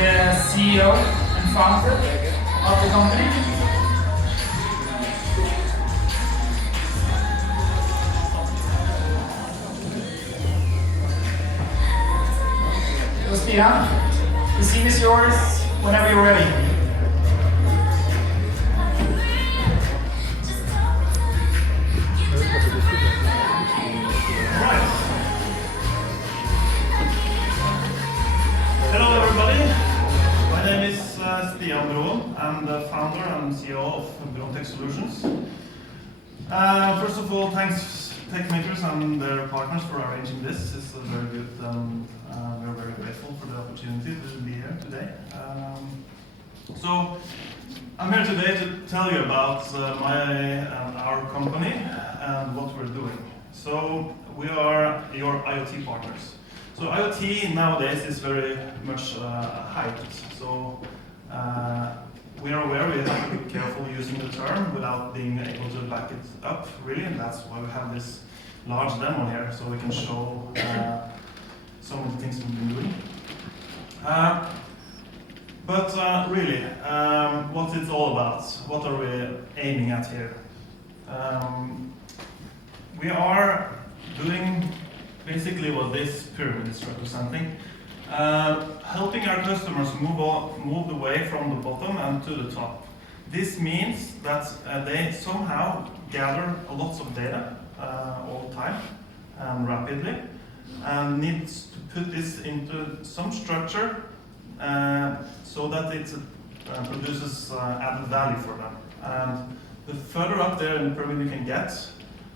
the CEO and founder of the company. So Stian, the scene is yours whenever you're ready. Hello everybody, my name is Stian Broen. I'm the founder and CEO of Broentech Solutions. First of all, thanks Techmakers and their partners for arranging this. It's very good and we're very grateful for the opportunity to be here today. So I'm here today to tell you about our company and what we're doing. So we are your IoT partners. So IoT nowadays is very much hyped. So we are aware we have to be careful using the term without being able to back it up, really, and that's why we have this large demo here, so we can show some of the things we've been doing. But really, what it's all about, what are we aiming at here? We are doing basically what this pyramid is representing, helping our customers move away from the bottom and to the top. This means that they somehow gather lots of data all the time and rapidly, and needs to put this into some structure so that it produces added value for them. And the further up there in the pyramid you can get,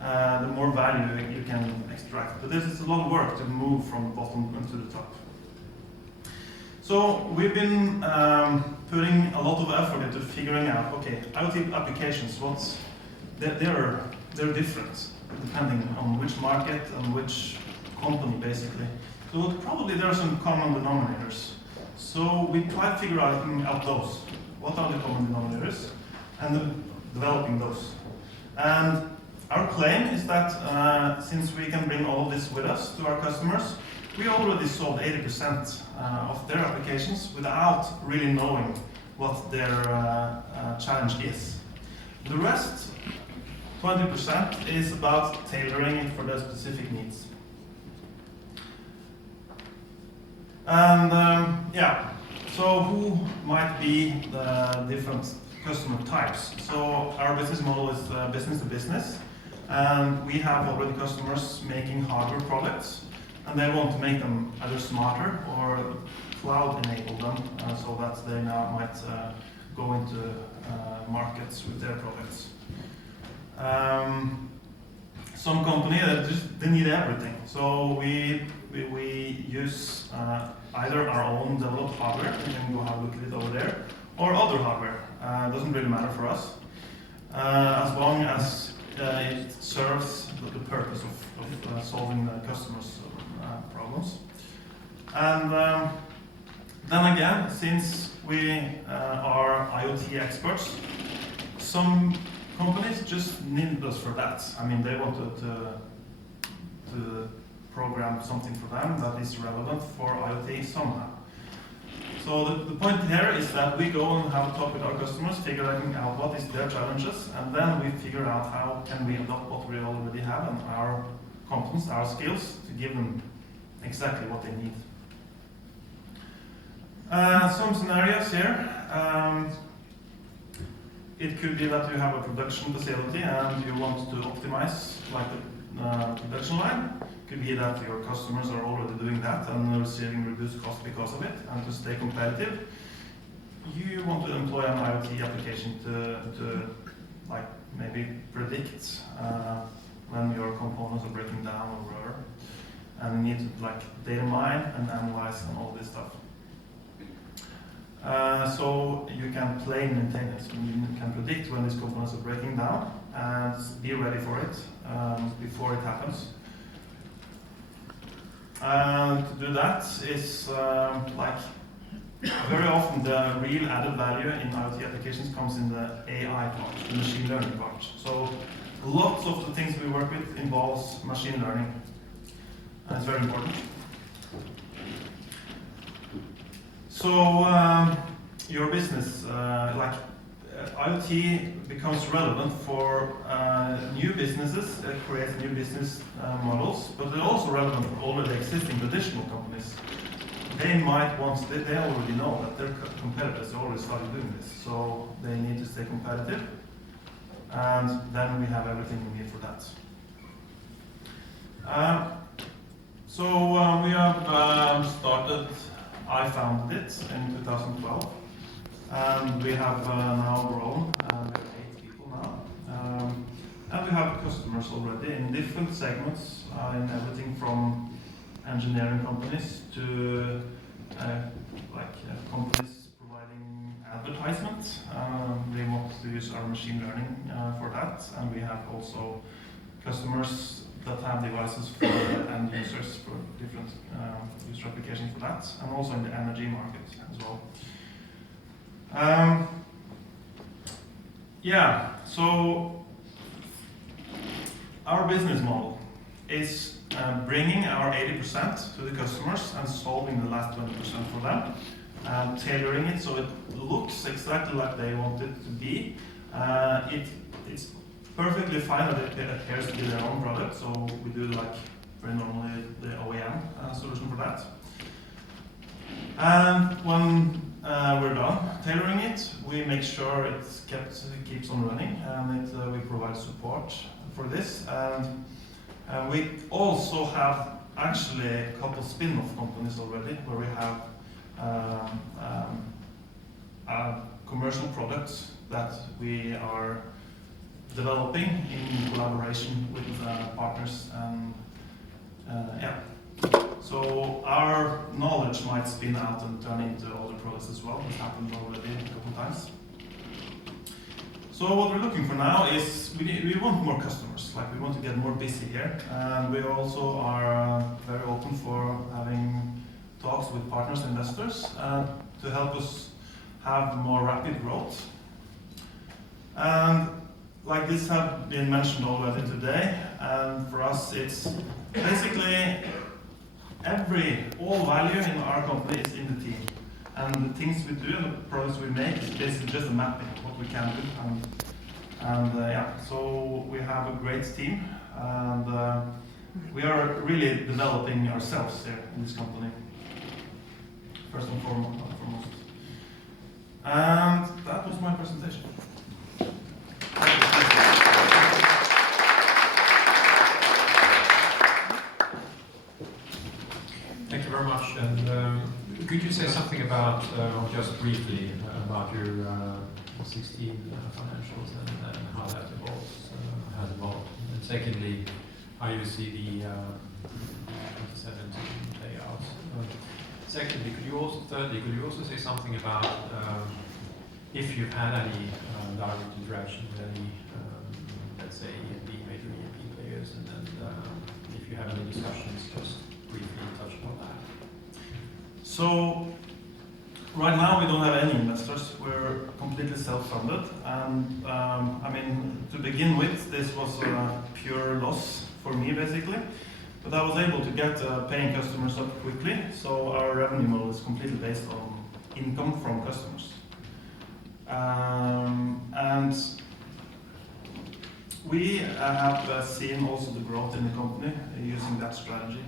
the more value you can extract. But this is a lot of work to move from the bottom to the top. So we've been putting a lot of effort into figuring out, okay, IoT applications, they're different depending on which market and which company, basically. So probably there are some common denominators. So we try to figure out those. What are the common denominators? And developing those. And our claim is that since we can bring all of this with us to our customers, we already solved 80% of their applications without really knowing what their challenge is. The rest, 20%, is about tailoring it for their specific needs. And yeah, so who might be the different customer types? So our business model is business to business. And we have already customers making hardware products, and they want to make them either smarter or cloud enable them so that they now might go into markets with their products. Some company they need everything, so we use either our own developed hardware, you can go have a look at it over there, or other hardware. It doesn't really matter for us, as long as it serves the purpose of solving the customer's problems. And then again, since we are IoT experts, some companies just need us for that. I mean, they wanted to program something for them that is relevant for IoT somehow. So the point here is that we go and have a talk with our customers, figuring out what is their challenges, and then we figure out how can we adopt what we already have and our competence, our skills, to give them exactly what they need. Some scenarios here. It could be that you have a production facility and you want to optimize like the production line. It could be that your customers are already doing that and receiving reduced cost because of it, and to stay competitive, you want to employ an IoT application to like maybe predict when your components are breaking down or whatever, and you need to like data mine and analyze and all this stuff. So you can play maintenance, you can predict when these components are breaking down and be ready for it before it happens. And to do that is like very often the real added value in IoT applications comes in the AI part, the machine learning part. So lots of the things we work with involves machine learning. It's very important. Your business, IoT becomes relevant for new businesses, it creates new business models, but it's also relevant for already existing traditional companies. They might want, they already know that their competitors already started doing this, so they need to stay competitive, and then we have everything we need for that. We have started, I founded it in 2012, and we have now grown, we have 8 people now, and we have customers already in different segments, in everything from engineering companies to companies providing advertisement. We want to use our machine learning for that, and we have also customers that have devices for end users for different user applications for that, and also in the energy market as well. So our business model is bringing our 80% to the customers and solving the last 20% for them, tailoring it so it looks exactly like they want it to be. It's perfectly fine that it appears to be their own product, so we do like very normally the OEM solution for that. And when we're done tailoring it, we make sure it keeps on running, and we provide support for this. And we also have actually a couple spin-off companies already, where we have commercial products that we are developing in collaboration with partners, and so our knowledge might spin out and turn into other products as well. It's happened already a couple times. So what we're looking for now is we want more customers, like we want to get more busy here, and we also are very open for having talks with partners and investors to help us have more rapid growth. And like this have been mentioned already today, and for us it's basically all value in our company is in the team. And the things we do and the products we make is basically just a mapping of what we can do. So we have a great team, and we are really developing ourselves here in this company, first and foremost. And that was my presentation. Thank you very much. And could you say something about, just briefly, about your 16 financials and how that has evolved? And secondly, how you see the 2017 payouts. Secondly, thirdly, could you also say something about if you've had any direct interaction with any, let's say, major EMP players, and if you have any discussions, just briefly touch upon that. So right now we don't have any investors. We're completely self-funded, and to begin with, this was a pure loss for me basically. But I was able to get paying customers up quickly, so our revenue model is completely based on income from customers. And we have seen also the growth in the company using that strategy.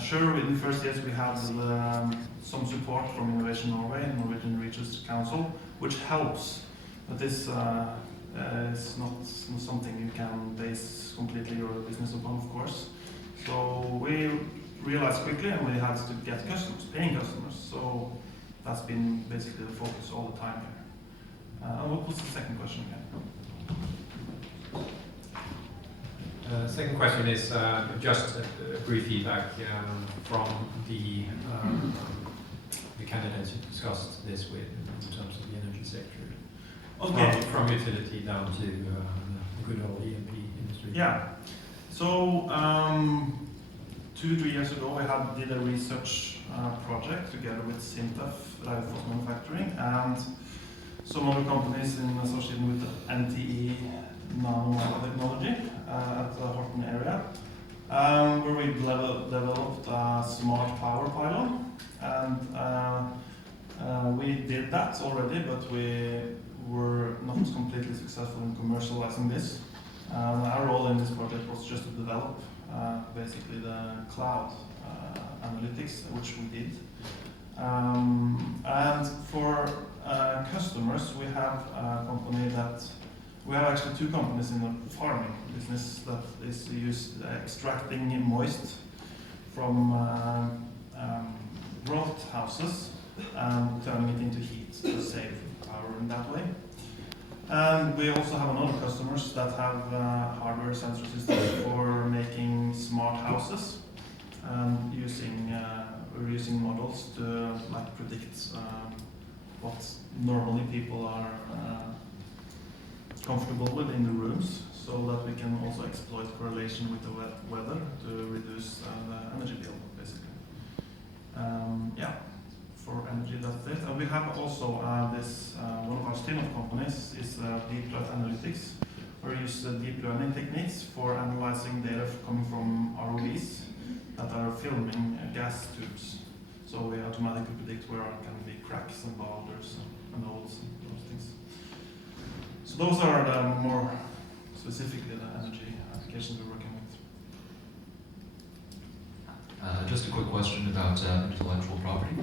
Sure, in the first years we had some support from Innovation Norway, Norwegian Research Council, which helps, but this is not something you can base completely your business upon, of course. So we realized quickly, and we had to get customers, paying customers. So that's been basically the focus all the time here. What was the second question again? Second question is just a brief feedback from the candidates you discussed this with in terms of the energy sector. Okay. From utility down to the good old EMP industry. Yeah. So 2-3 years ago, we did a research project together with Sintef, Raufoss Manufacturing, and some other companies in association with NTE Nanotechnology at the Horten area, where we developed a smart power pylon, and did that already, but we were not completely successful in commercializing this. Our role in this project was just to develop basically the cloud analytics, which we did. And for customers, we have a company that we have actually two companies in the farming business that is used extracting moist from growth houses and turning it into heat to save power in that way. And we also have another customers that have hardware sensor systems for making smart houses and we're using models to like predict what normally people are comfortable with in the rooms, so that we can also exploit correlation with the weather to reduce the energy bill, basically. Yeah, for energy, that's it. And we have also this, one of our spin-off companies is Deep Learning Analytics, where we use deep learning techniques for analyzing data coming from ROVs that are filming gas tubes. So we automatically predict where there can be cracks and boulders and holes and those things. So those are the more specifically the energy applications we're working with. Just a quick question about intellectual property.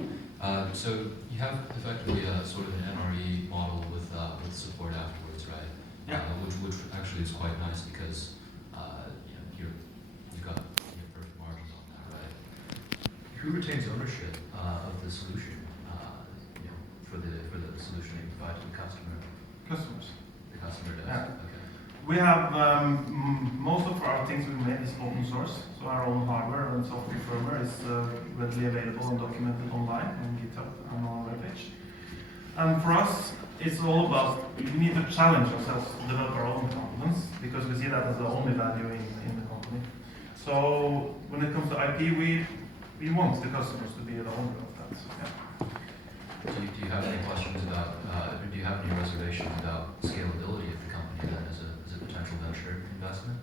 So you have effectively a sort of an NRE model with support afterwards, right? Yeah. Which actually is quite nice because you've got your perfect margins on that, right? Who retains ownership of the solution? For the solution that you provide to the customer. Customers. The customer does. Yeah. Okay. We have most of our things we made is open source, so our own hardware and software firmware is readily available and documented online on GitHub and on our webpage. And for us, it's all about we need to challenge ourselves to develop our own competence because we see that as the only value in the company. So when it comes to IP, we want the customers to be the owner of that. Yeah. Do you have any questions about, or do you have any reservations about scalability of the company then as a potential venture investment?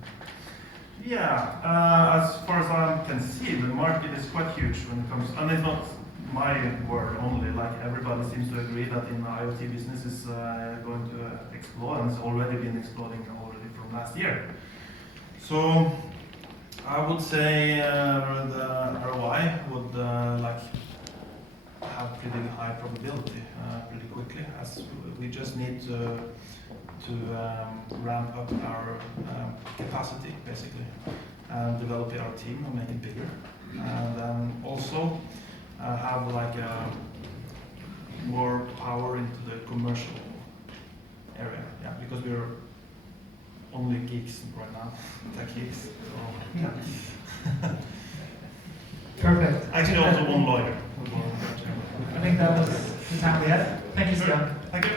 Yeah, as far as I can see, the market is quite huge when it comes, and it's not my word only, like everybody seems to agree that in the IoT business is going to explode and it's already been exploding already from last year. So I would say the ROI would have pretty high probability pretty quickly, as we just need to ramp up our capacity basically and develop our team and make it bigger, and then also have like more power into the commercial area, yeah, because we're only geeks right now, tech geeks. So, yeah. Perfect. Actually, also one lawyer. I think that was the time we had. Thank you, Stian. Thank you.